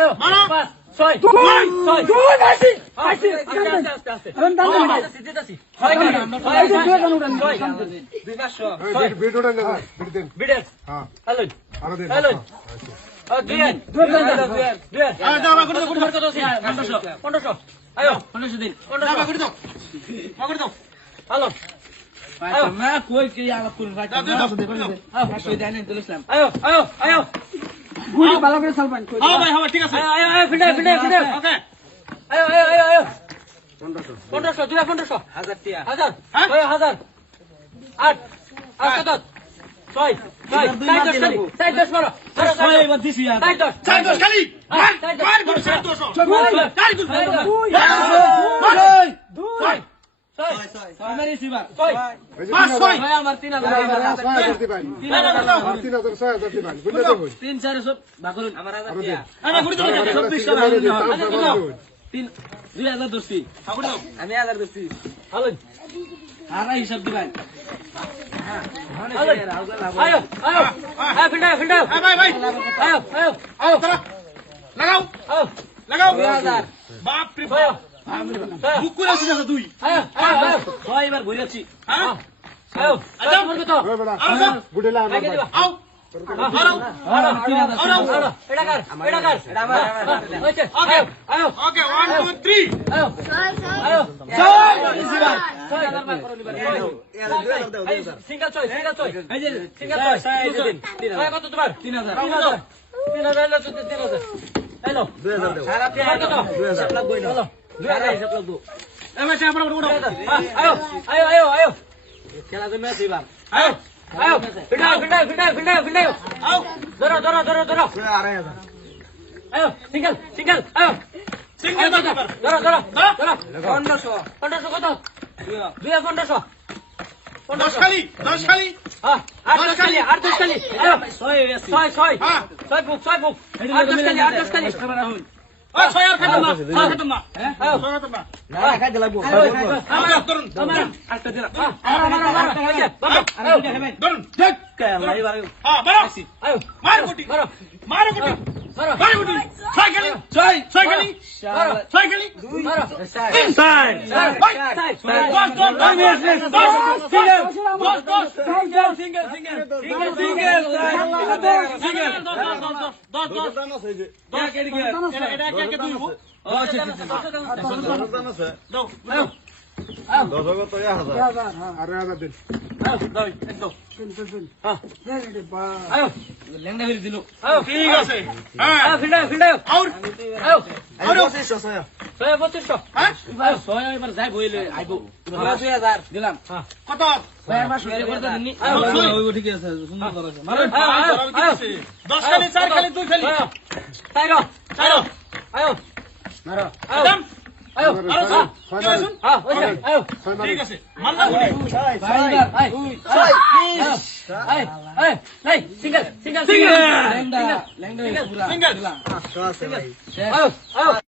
আয়ো মারো। 5 6 দুই। 6 দুই আইছি আস্তে আস্তে আস্তে দিতেছি 6 ভিডিওটা না ভিডিও দেন বিডের হ্যাঁ হ্যালো আরো দেন হ্যালো দুই আরে দাও আমার করে দাও 1500 আয়ো 1500 দিন 1500 করে দাও করে দাও হ্যালো না কই কি আলাপ করুন ভাই দাও, দাও, দাও। 500 দেন দিলাম আয়ো আয়ো আয়ো গুলি ভালো করে সালমান কই হ্যাঁ ভাই হ্যাঁ ঠিক আছে আয়ো আয়ো ফিডে ওকে আয়ো আয়ো আয়ো আয়ো 1500 দুই 1500 1000 টিয়া 1000 হ্যাঁ? 6000 8 8 কত 6 6 10 মারো ছয় এবার দিছি আর 10 চার দশ খালি মার মার গুড চার দশ চার গুড আমার রিসিভার পাঁচ ছয় ভাই আমার 3000 দিবেন 3000 দিবেন বুঝলে তো 3 4 সব ভাগরুন আমার 1000 টিয়া আমার গুড দাও 2600 ভাগরুন 3 2000 দস্তি গুড দাও আমি 1000 দস্তি হ্যালো আর হিসাব দিবেন আয়ো আয়ো আয়ো ফিডে হ্যাঁ ভাই ভাই আয়ো আয়ো আও তারা লাগাও আয়ো লাগাও 2000 বাপ রে আয়ো বাপ বুক করে আছে দাদা তুই আয়ো আয়ো ছয় এবার বইরাছি হ্যাঁ আয়ো আচ্ছা কত ওই বড়া আও যাও বুড়িলা আগে দিবা আও মারো এটা কার এটা আমার ওকে আয়ো আয়ো ওকে 1 2 3 আয়ো আয়ো সিঙ্গেল চয়েস এই যে সিঙ্গেল চয়েস কত তোমার 3000 হ্যালো 2000 দেব সারা টিয়া কত 2000 লাগবো না হ্যালো 2000 হিসাব লাগবো এবার সে আমরা উড়ো আয়ো আয়ো আয়ো আয়ো খেলা তো ম্যাচ এবার আয়ো আয়ো ফিডাও আও ধরো আয়ো সিঙ্গেল আয়ো সিঙ্গেল বাজার ধরো 1500 1500 কত 1500 দশ খালি হ্যাঁ 8 খালি আয়ো ছয় আছে 6 হ্যাঁ 6 বুক 8 খালি ও ছয় আর খাতম না হ্যাঁ আয়ো ছয় খাতম না না খাইতে লাগবো আমার ধরুন আমার আটটা দিলাম আয়ো ধরুন দেখ কালা এবার হ্যাঁ মারো আয়ো মার গুটি ধরো মারো গুটি ধরো মার গুটি ছয় খালি ছয় ছয় খালি শালা ছয় খালি ধরো সাই আরে আদা দিন লেংডা হইল দিল ঠিক আছে হ্যাঁ ফিল্ডাও আউট আয়ো আউট 2500 হ্যাঁ ছয় এবার যাই বইলে আইবো 2000 দিলাম কত ছয় মাস হইলে করতে দিননি ঠিক আছে সুন্দর করেছে মারো দশ খালি চার খালি দুই খালি তাইরো আয়ো মারো আয়ো আয়ো আয়ো ঠিক আছে মাল্লা গুটি সিঙ্গেল লেংডা পুরা সিঙ্গেল দিলাম আয়ো